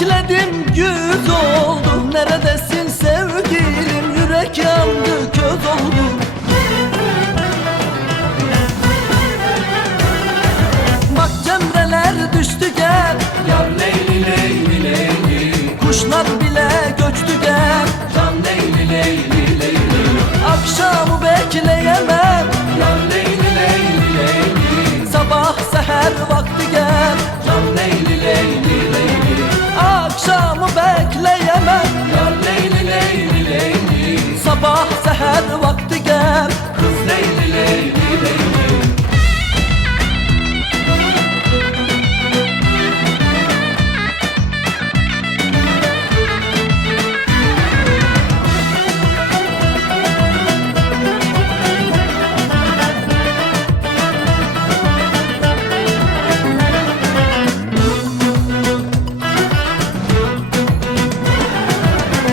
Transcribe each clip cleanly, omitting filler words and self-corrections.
bekledim güz oldu. Neredesin sevgilim, yürek yandı köz oldu. Bak cemreler düştü gel, Yar Leyli Leyli Leyli, kuşlar bile göçtü gel. can Leyli Leyli Leyli, Akşamı bekleyemem, Yar Leyli Leyli Leyli, sabah seher vakti gel. can Leyli Leyli Leyli, Akşamı bekleyemem, Yar Leyli Leyli Leyli, sabah seher vakti gel. kız Leyli Leyli Leyli.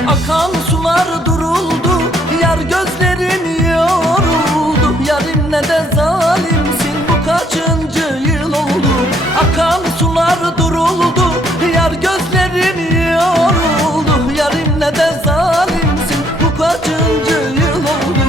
Akan sular duruldu, yar gözlerim yoruldu. Yarim ne de zalimsin, bu kaçıncı yıl oldu. Akan sular duruldu, yar gözlerim yoruldu. Yarim ne de zalimsin, bu kaçıncı yıl oldu.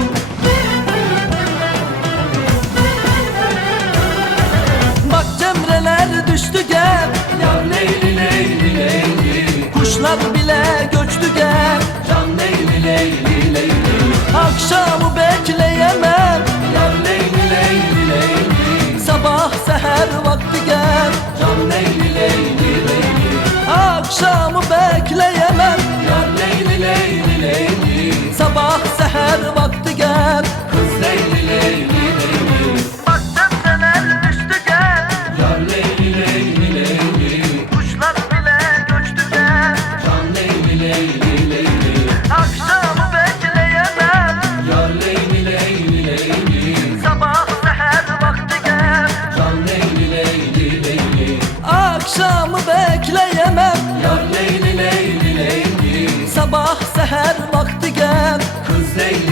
Bak cemreler düştü gel, Yar Leyli Leyli Leyli, kuşlar bile göçtü gel. can Leyli Leyli Leyli, Akşamı bekleyemem, Yar Leyli Leyli Leyli, sabah seher vakti gel. can Leyli Leyli Leyli, Akşamı bekleyemem, Yar Leyli Leyli Leyli, sabah seher vakti gel. kız Leyli Leyli Leyli, Bak cemreler düştü gel, Yar Leyli Leyli Leyli, kuşlar bile göçtü gel. can Leyli Leyli Leyli, Akşamı bekleyemem, Yar Leyli Leyli Leyli, sabah seher vakti gel. can Leyli Leyli Leyli, Akşamı bekleyemem, Yar Leyli Leyli Leyli, sabah seher vakti gel. kız Leyli